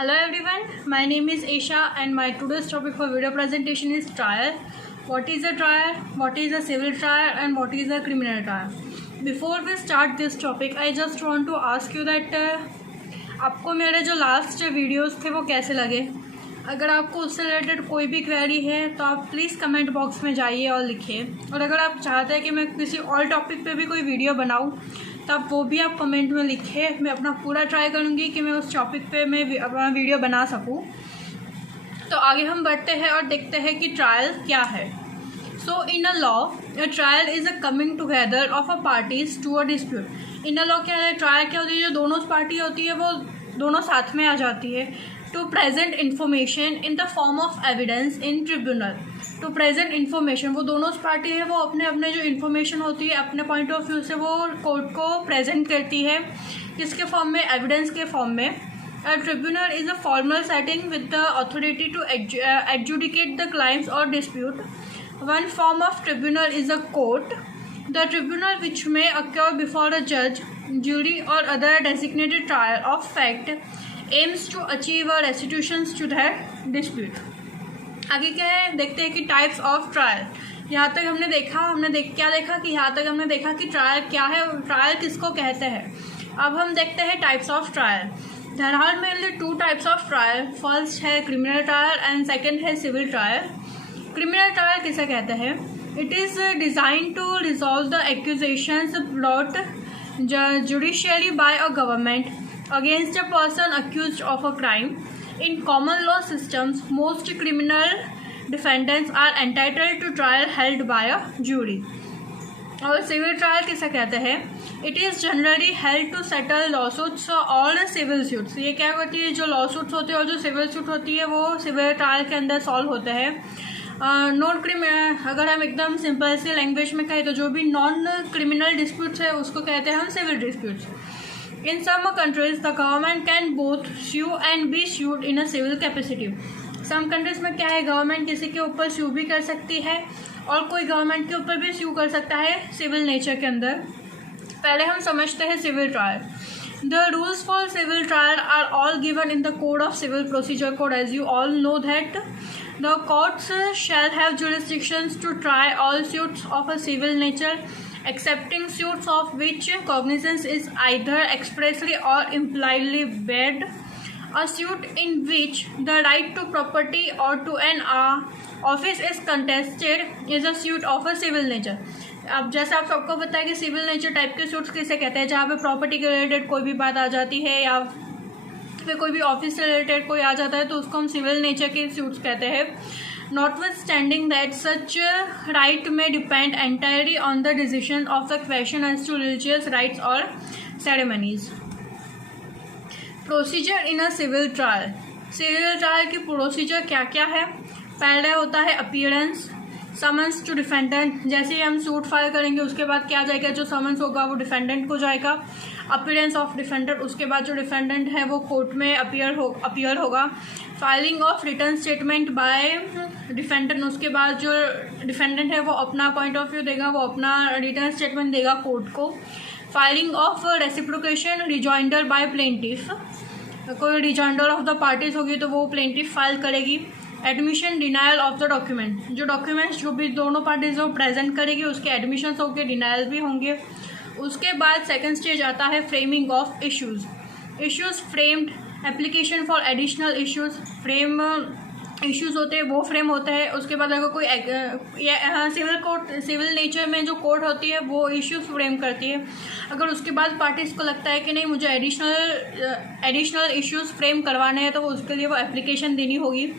Hello everyone, my name is Isha and my today's topic for video presentation is trial. What is a trial, what is a civil trial and what is a criminal trial. Before we start this topic, I just want to ask you that आपको मेरे जो last videos थे वो कैसे लगे। अगर आपको उससे रिलेटेड कोई भी क्वेरी है तो आप प्लीज़ कमेंट बॉक्स में जाइए और लिखिए, और अगर आप चाहते हैं कि मैं किसी और टॉपिक पे भी कोई वीडियो बनाऊँ तो आप वो भी आप कमेंट में लिखिए। मैं अपना पूरा ट्राई करूँगी कि मैं उस टॉपिक पे मैं अपना वीडियो बना सकूँ। तो आगे हम बढ़ते हैं और देखते हैं कि ट्रायल क्या है। So in a law a trial is a coming together of a parties to a dispute. In a law क्या है, ट्रायल क्या होती है, जो दोनों पार्टी होती है वो दोनों साथ में आ जाती है। To present information in the form of evidence in tribunal. To present information, वो दोनों पार्टी है वो अपने अपने जो इन्फॉर्मेशन होती है अपने पॉइंट ऑफ व्यू से वो कोर्ट को प्रेजेंट करती है। किसके फॉर्म में? एविडेंस के फॉर्म में। A tribunal is a formal setting with the authority to adjudicate the claims or dispute. One form of tribunal is a court. The tribunal, which may occur before a judge, jury or other designated trial of fact, aims to achieve a restitution to that dispute. आगे क्या है देखते हैं कि types of trial. यहाँ तक हमने देखा कि यहाँ तक हमने देखा कि ट्रायल क्या है और ट्रायल किसको कहते हैं। अब हम देखते हैं types of trial. There are mainly two types of trial. First है criminal trial and second है civil trial. Criminal trial किसे कहते हैं? It is designed to resolve the accusations brought judicially by a government against a person accused of a crime. In common law systems, most criminal defendants are entitled to trial held by a jury. और civil trial किसे कहते हैं? It is generally held to settle lawsuits और civil suits. ये क्या करती है, जो लॉसूट्स होते हैं और जो सिविल सूट होती है वो सिविल ट्रायल के अंदर सॉल्व होते हैं। नॉन क्रिमिनल, अगर हम एकदम सिंपल सी लैंग्वेज में कहें तो जो भी नॉन क्रिमिनल डिस्प्यूट्स है उसको कहते हैं हम civil disputes. In some countries the government can both sue and be sued in a civil capacity. Some countries में क्या है, गवर्नमेंट किसी के ऊपर स्यू भी कर सकती है और कोई गवर्नमेंट के ऊपर भी स्यू कर सकता है सिविल नेचर के अंदर। पहले हम समझते हैं civil trial. The rules for civil trial are all given in the code of civil procedure code. As you all know that the courts shall have jurisdictions to try all suits of a civil nature excepting suits of which cognizance is either expressly or impliedly barred. A suit in which the right to property or to an office is contested is a suit of a civil nature. अब जैसे आप सबको पता है कि civil nature type के suits किसे कहते हैं, जहाँ पे प्रॉपर्टी के रिलेटेड कोई भी बात आ जाती है या फिर कोई भी ऑफिस से रिलेटेड कोई आ जाता है तो उसको हम सिविल नेचर के सूट्स कहते हैं। Notwithstanding that such right may depend entirely on the decision of the question as to religious rites or ceremonies. Procedure in a civil trial. Civil trial की प्रोसीजर क्या क्या है? पहले होता है अपीयरेंस, समन्स टू डिफेंडेंट। जैसे ही हम suit file करेंगे उसके बाद क्या जाएगा, जो समन्स होगा वो डिफेंडेंट को जाएगा। अपीयरेंस ऑफ डिफेंडेंट, उसके बाद जो डिफेंडेंट है वो कोर्ट में अपीयर होगा। Filing of return statement by defendant, उसके बाद जो डिफेंडेंट है वो अपना पॉइंट ऑफ व्यू देगा, वो अपना रिटर्न स्टेटमेंट देगा कोर्ट को। Filing of reciprocation rejoinder by plaintiff, कोई रिजॉइंडर ऑफ द पार्टीज होगी तो वो प्लेंटिफ फाइल करेगी। Admission denial of the document, जो डॉक्यूमेंट्स जो भी दोनों पार्टीज वो प्रेजेंट करेगी उसके एडमिशन होंगे, डिनायल भी होंगे। उसके बाद सेकंड स्टेज आता है framing of issues. Issues framed, application for additional issues, frame issues होते हैं वो फ्रेम होते हैं। उसके बाद अगर कोई सिविल नेचर में जो कोर्ट होती है वो इश्यूज़ फ्रेम करती है। अगर उसके बाद पार्टीज़ को लगता है कि नहीं मुझे एडिशनल इश्यूज़ फ्रेम करवाने हैं तो उसके लिए वो एप्लीकेशन देनी होगी।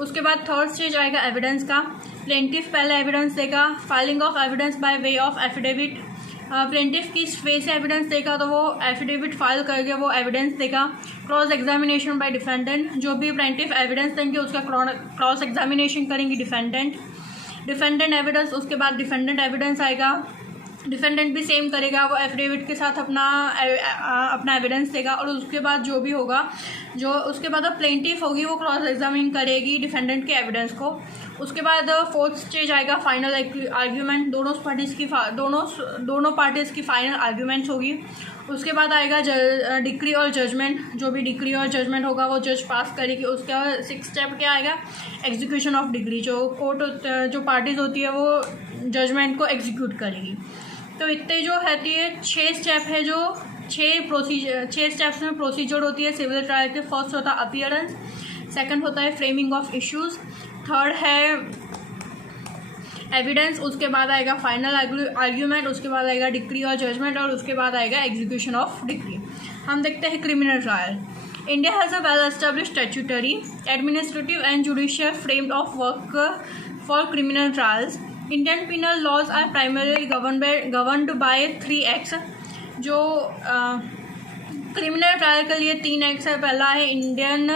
उसके बाद थर्ड स्टेज आएगा एविडेंस का। प्लेंटिफ पहले एविडेंस देगा, filing of evidence by way of affidavit. Plaintiff किस वे से एविडेंस देगा तो वो एफिडेविट फाइल करके वो एविडेंस देगा। क्रॉस एग्जामिनेशन बाय डिफेंडेंट, जो भी प्लेंटिफ एविडेंस देंगे उसका क्रॉस एग्जामिनेशन करेंगी डिफेंडेंट एविडेंस। उसके बाद डिफेंडेंट एविडेंस आएगा, डिफेंडेंट भी सेम करेगा, वो एफिडेविट के साथ अपना एविडेंस देगा। और उसके बाद जो भी होगा, जो उसके बाद प्लेंटिफ होगी वो क्रॉस एग्जामिन करेगी डिफेंडेंट के एविडेंस को। उसके बाद फोर्थ स्टेज आएगा फाइनल आर्ग्यूमेंट, दोनों पार्टीज़ की फाइनल आर्ग्यूमेंट्स होगी। उसके बाद आएगा डिक्री और जजमेंट। जो भी डिक्री और जजमेंट होगा वो जज पास करेगी। उसके बाद 6th स्टेप क्या आएगा, एग्जीक्यूशन ऑफ डिक्री। जो कोर्ट जो पार्टीज होती है वो जजमेंट को एग्जीक्यूट करेगी। तो इतने जो रहती है 6 स्टेप है, जो 6 स्टेप्स में प्रोसीजर होती है सिविल ट्रायल के। फर्स्ट होता है अपीयरेंस, सेकंड होता है फ्रेमिंग ऑफ इश्यूज, थर्ड है एविडेंस, उसके बाद आएगा फाइनल आर्ग्यूमेंट, उसके बाद आएगा डिक्री और जजमेंट, और उसके बाद आएगा एग्जीक्यूशन ऑफ डिक्री। हम देखते हैं criminal trial. India has a well established statutory, administrative and judicial frame of work for criminal trials. Indian penal laws are primarily governed by 3 acts. जो क्रिमिनल ट्रायल के लिए 3 एक्ट्स है। पहला है Indian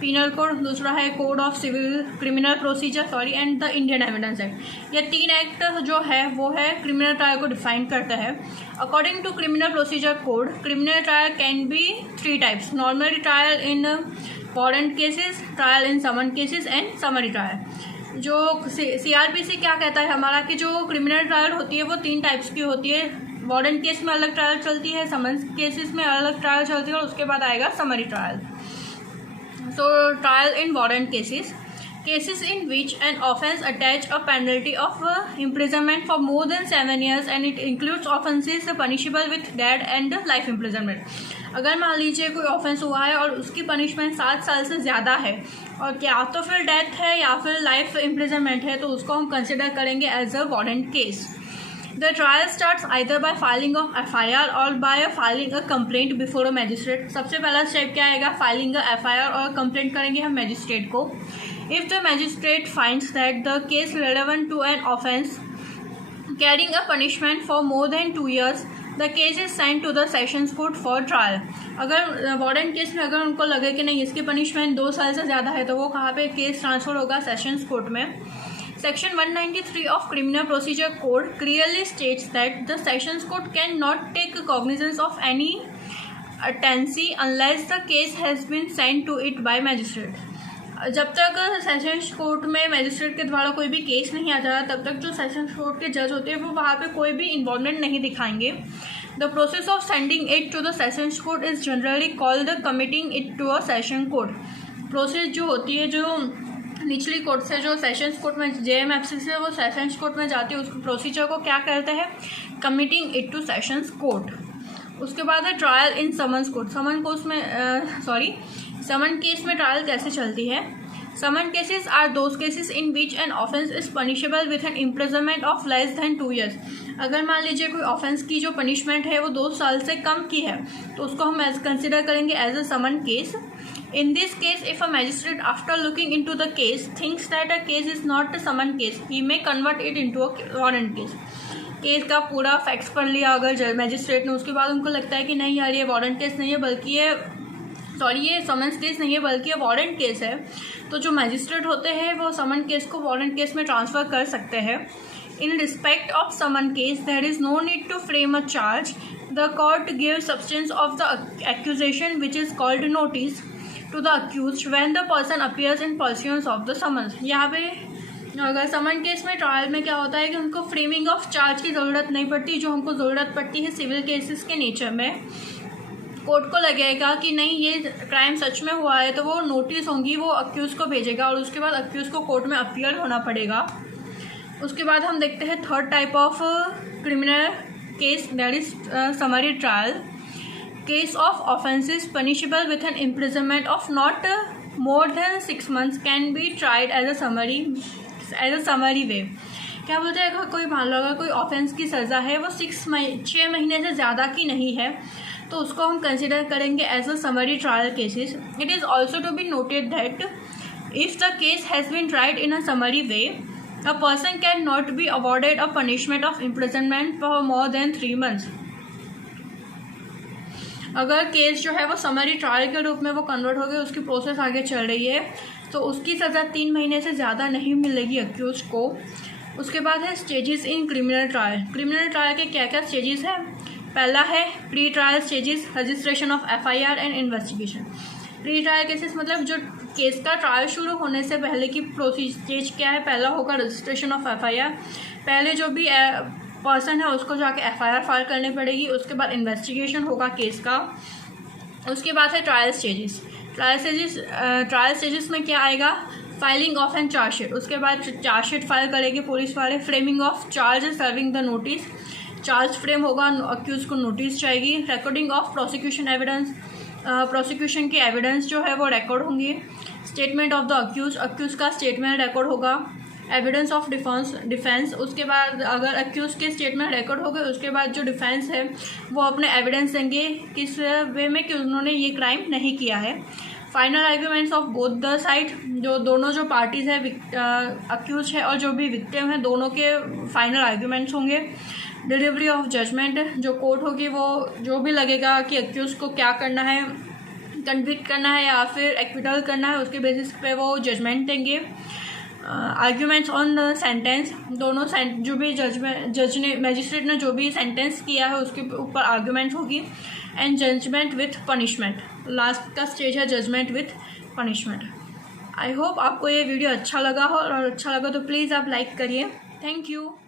penal code, दूसरा है code of civil criminal procedure and the Indian evidence act. ये 3 act जो है वो है क्रिमिनल ट्रायल को डिफाइन करता है। According to criminal procedure code, criminal trial can be 3 types: normal trial in warrant cases, trial in summon cases and summary trial. जो CRPC क्या कहता है हमारा कि जो क्रिमिनल ट्रायल होती है वो 3 टाइप्स की होती है। वारंट केस में अलग ट्रायल चलती है, समन केसेस में अलग ट्रायल चलती है, और उसके बाद आएगा summary trial. So trial in warrant cases in which an offence attach a penalty of imprisonment for more than 7 years and it includes offences punishable with death and life imprisonment। अगर मान लीजिए कोई ऑफेंस हुआ है और उसकी punishment 7 साल से ज़्यादा है और या तो फिर डेथ है या फिर लाइफ इम्प्रिजनमेंट है, तो उसको हम कंसिडर करेंगे as a warrant case. The trial starts either by filing of FIR or by filing a complaint before a magistrate। सबसे पहला स्टेप क्या आएगा, फाइलिंग अ FIR और कंप्लेंट करेंगे हम मैजिस्ट्रेट को। If the magistrate finds that the case relevant to an offence carrying a punishment for more than 2 years, the case is sent to the sessions court for trial। अगर warrant case में अगर उनको लगे कि नहीं इसकी punishment 2 साल से ज़्यादा है, तो वो कहाँ पे केस ट्रांसफ़र होगा, सेशंस कोर्ट में। Section 193 of Criminal Procedure Code clearly states that the Sessions Court cannot take cognizance of any tenancy unless the case has been sent to it by magistrate। जब तक sessions court में magistrate के द्वारा कोई भी case नहीं आ जाता, तब तक जो सेशंस कोर्ट के जज होते हैं वो वहाँ पे कोई भी इन्वॉल्वमेंट नहीं दिखाएंगे। The process of sending it to the sessions court is generally called the committing it to a session court. Process जो होती है, जो निचली कोर्ट से जो सेशंस कोर्ट में JMFC से वो सेशंस कोर्ट में जाती है, उसको प्रोसीजर को क्या कहते हैं, committing it to sessions court. उसके बाद है trial in summons court. Summon case में ट्रायल कैसे चलती है। Summon cases are those cases in which an offence is punishable with an imprisonment of less than 2 years। अगर मान लीजिए कोई ऑफेंस की जो पनिशमेंट है वो 2 साल से कम की है, तो उसको हम कंसिडर करेंगे as a summon case. In this case, if a magistrate, after looking into the case, thinks that a case is not a summon case, he may convert it into a warrant case। Case का पूरा facts पढ़ लिया अगर magistrate ने, उसके बाद उनको लगता है कि नहीं यार ये वारंट केस नहीं है बल्कि ये समन्स केस नहीं है बल्कि ये वारंट केस है, तो जो मैजिस्ट्रेट होते हैं वो समन केस को वारंट केस में ट्रांसफ़र कर सकते हैं। In respect of summon case there is no need to frame a charge. The court gives substance of the accusation which is called notice to the accused when the person appears in pursuance of the summons. यहाँ पे अगर समन case में trial में क्या होता है कि उनको फ्रेमिंग ऑफ चार्ज की ज़रूरत नहीं पड़ती, जो हमको ज़रूरत पड़ती है सिविल केसेस के नेचर में। कोर्ट को लगेगा कि नहीं ये क्राइम सच में हुआ है, तो वो नोटिस होंगी, वो अक्यूज़ को भेजेगा और उसके बाद अक्यूज़ को कोर्ट में अपीयर होना पड़ेगा। उसके बाद हम देखते हैं third type of criminal case, that is summary trial. Case of offences punishable with an imprisonment of not more than 6 months can be tried as a summary way। क्या बोलते हैं, कोई मान लो अगर कोई ऑफेंस की सज़ा है वो 6 महीने से ज़्यादा की नहीं है, तो उसको हम कंसिडर करेंगे as a summary trial cases. It is also to be noted that if the case has been tried in a summary way, a person can not be awarded a punishment of imprisonment for more than 3 months। अगर case जो है वो summary trial के रूप में वो convert हो गया, उसकी प्रोसेस आगे चल रही है, तो उसकी सज़ा 3 महीने से ज़्यादा नहीं मिलेगी अक्यूज को। उसके बाद है stages in criminal trial. Criminal trial के क्या क्या स्टेजेस हैं। पहला है pre trial stages, registration of FIR and investigation. Pre trial cases मतलब जो केस का ट्रायल शुरू होने से पहले की प्रोसीजर क्या है। पहला होगा रजिस्ट्रेशन ऑफ FIR। पहले जो भी पर्सन है उसको जाके FIR फाइल करनी पड़ेगी। उसके बाद इन्वेस्टिगेशन होगा केस का। उसके बाद है ट्रायल स्टेजेस। ट्रायल स्टेजेस में क्या आएगा, फाइलिंग ऑफ एंड चार्जशीट। उसके बाद चार्जशीट फाइल करेंगे पुलिस वाले, framing of charge, serving the notice, charge frame होगा, अक्यूज को नोटिस जाएगी, recording of prosecution evidence, prosecution के एविडेंस जो है वो रिकॉर्ड होंगे, स्टेटमेंट ऑफ द अक्यूज का स्टेटमेंट रिकॉर्ड होगा, एविडेंस ऑफ डिफेंस। उसके बाद अगर अक्यूज के स्टेटमेंट रिकॉर्ड हो गए उसके बाद जो डिफेंस है वो अपने एविडेंस देंगे किस वे में कि उन्होंने ये क्राइम नहीं किया है। Final arguments of both the side, जो दोनों जो पार्टीज़ है, अक्यूज है और जो भी विक्टिम है, दोनों के फाइनल आर्ग्यूमेंट्स होंगे। डिलीवरी ऑफ जजमेंट, जो कोर्ट होगी वो जो भी लगेगा कि अक्यूज को क्या करना है, कन्विक्ट करना है या फिर एक्विटल करना है, उसके बेसिस पे वो जजमेंट देंगे। आर्ग्यूमेंट्स ऑन सेंटेंस, दोनों जो भी जज ने, मैजिस्ट्रेट ने जो भी सेंटेंस किया है उसके ऊपर आर्ग्यूमेंट्स होगी। And judgement with punishment, last का स्टेज है judgement with punishment. I hope आपको ये वीडियो अच्छा लगा हो, और अच्छा लगा तो प्लीज़ आप लाइक करिए। Thank you.